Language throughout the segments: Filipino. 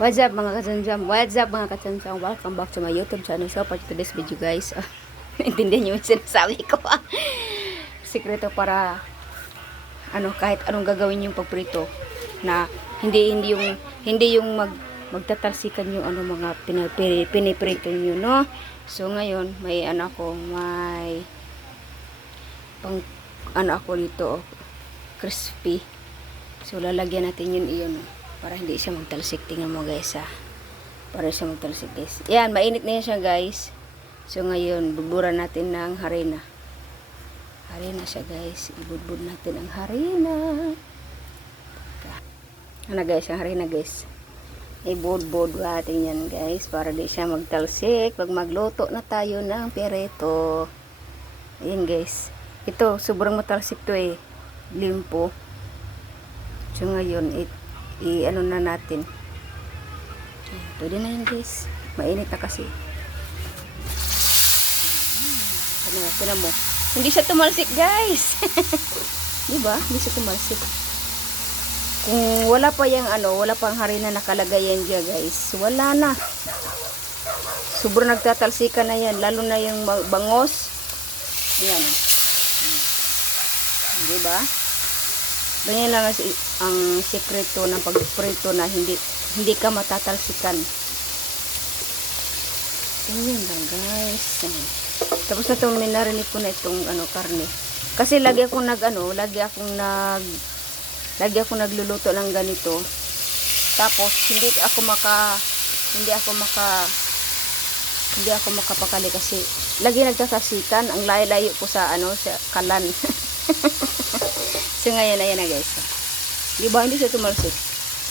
What's up mga katsanjam? What's up mga katsanjam? Welcome back to my YouTube channel. So for today's video guys, naintindihan niyo yung sinasabi ko. Sikreto para kahit anong gagawin yung pagprito na hindi yung magtatalsikan yung mga piniprito niyo, no? So ngayon may may pang ako dito, crispy. So lalagyan natin yun iyon, para hindi siya magtalsik. Tingnan mo guys para siya magtalsik guys. Yan, mainit na yan siya guys. So ngayon buburan natin ng harina. Harina siya guys. Ibudbud natin ang harina. Guys, ang harina guys. Ibudbud natin yan guys, para di siya magtalsik pag magluto na tayo ng perito. Ayan guys. Ito sobrang matalsik to limpo. So ngayon na natin. Pwede na yan guys. Mainit na kasi. Tinan mo. Hindi siya tumalsik guys. Diba? Hindi siya tumalsik. Kung wala pa yung wala pang harina nakalagay yan dyan guys. Wala na. Sobrang nagtatalsikan na yan. Lalo na yung bangos. Ayan. Diba? Ganyan lang ang sekreto ng pagprito na hindi ka matatalsikan. Ganyan lang guys. Tapos na itong minarinig ko na itong karne. Kasi lagi akong nagluluto ng ganito. Tapos hindi ako makapakali kasi lagi nagtatalsikan. Ang layo-layo ko sa sa kalan. So ngayon, ayan na guys. Diba, hindi siya tumalsik.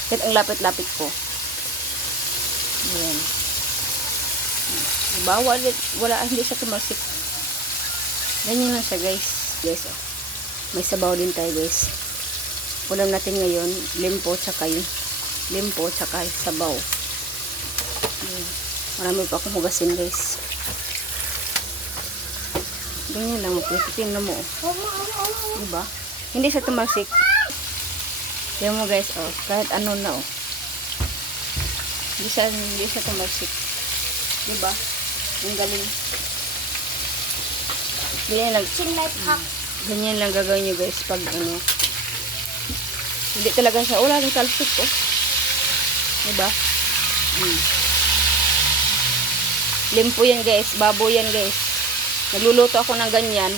Kahit ang lapit-lapit ko. Ayan. Diba, hindi siya tumalsik. Ganyan lang siya guys. Guys, may sabaw din tayo guys. Ulam natin ngayon, limpo tsaka sabaw. Ayan. Marami pa akong hugasin guys. Ganyan lang, magpititin na mo. Diba? Hindi siya tumalsik. Tignan mo guys, kahit na hindi siya tumalsik. Diba? Ang galing. Ganyan lang gagawin nyo guys pag hindi talaga siya, wala ng talsik Diba? Limpo yan guys, baboy yan guys. Nagluluto ako ng ganyan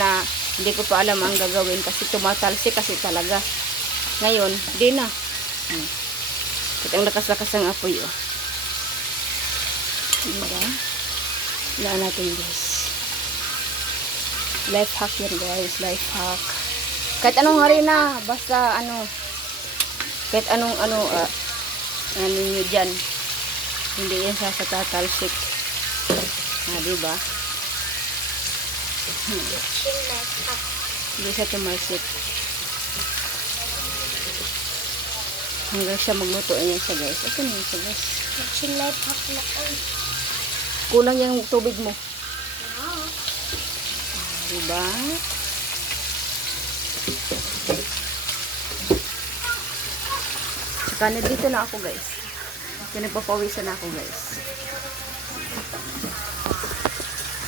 na hindi ko pa alam ang gagawin kasi tumatalsik kasi talaga. Ngayon, di na. At ang lakas-lakas ng apoy. Diba? Laan natin guys. Life hack yan guys. Life hack. Kahit anong harina. Basta kahit anong nyo dyan. Hindi yan siya sa tatalsik. Diba? Hindi siya tumalsik. Hanggang siya magluto niya siya guys. Ito na siya guys. Kulang yung tubig mo. Diba? Saka dito na ako guys. Pinagpapawisan na ako guys.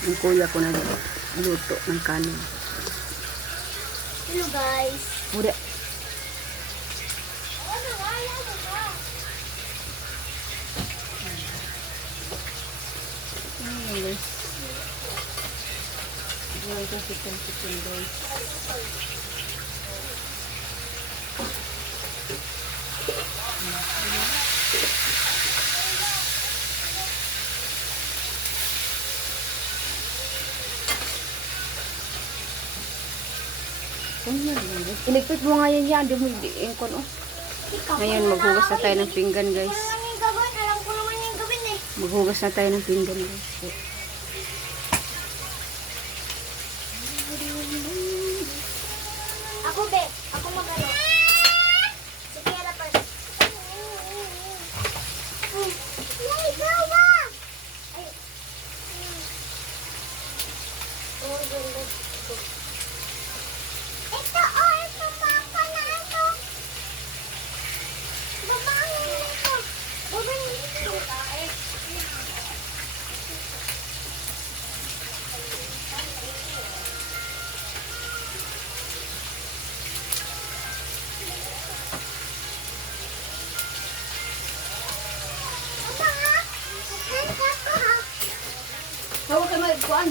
Yung kuya ko na luto ng kanin. Hello guys. Mura. Guys. Chicken guys. Iligpit mo nga yan. Di mo hidiin ko, Ngayon, maghugas na tayo ng pinggan, guys. Alam ko naman yung gawin Maghugas na tayo ng pinggan, guys. Ako, be. Ako magano. Sige, harapan. Yay, gawa! Ay. Oh, ganda. Ito, ito, papa na ito. Babae na ito. Tawag ka may kuan.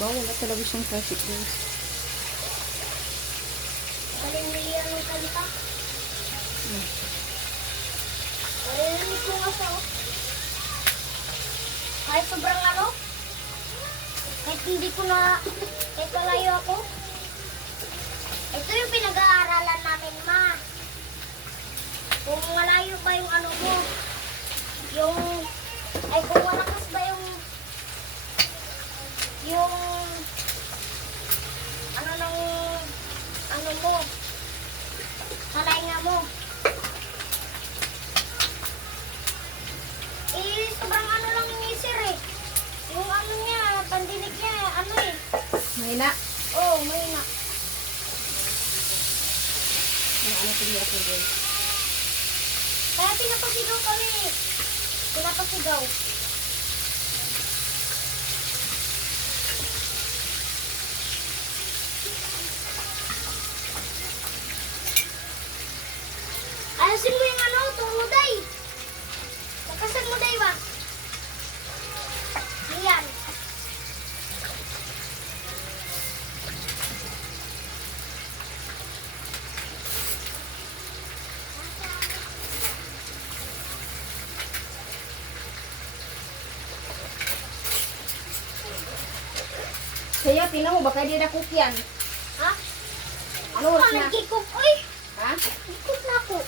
Bawal na talaga siyang classic guys. Baling-liyan ng kalita. Narinig ko nga siya, oh. Kahit sobrang ano, kahit hindi ko na, kahit malayo ako. Ito yung pinag-aaralan namin, ma. Kung malayo ba yung ano mo, kung malakas ba yung ano mo, salaynga mo. Sobrang ano lang yung sir eh. Yung ano niya, pandinig niya, ano eh. Mahina. Oo, may na. Ano pili ako guys. Kaya pinapasigaw kami. Pinapasigaw. Ayusin mo yung ano, tumuday. Lakasan mo day ba? Ayan. Kaya tingnan mo baka di na cook yan. Ha? Ano oras na? Nagkikok. Uy! Ha? Nagkikok na ako.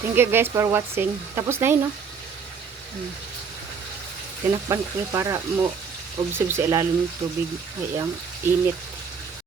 Thank you guys for watching. Tapos na yun, no? Tinakpan ko para mo observe sa ilalim ng tubig. Ay, ang init.